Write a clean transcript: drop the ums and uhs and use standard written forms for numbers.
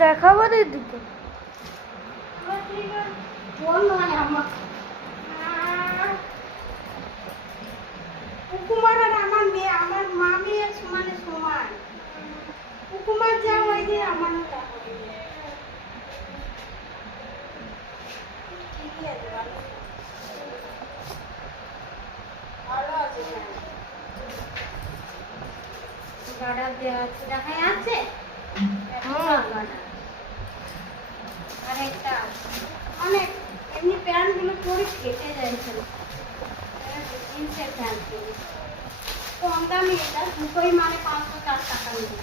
দেখাবো দিদিকে। কুকুমার আর আমার মেয়ে, আমার মা মেয়ে সমানে সমান। কুকুমার যা হয় যে আমারও তা হবে। ঠিকই আছে, ভালো আছে। গাডার দেওয়া আছে, দেখা যাচ্ছে আর একটা অনেক এমনি প্যান্টগুলো পরে কেটে যাচ্ছে। জিন্সের প্যান্ট কম দামি, এটা দুটোই মানে 504 টাকা নিয়ে।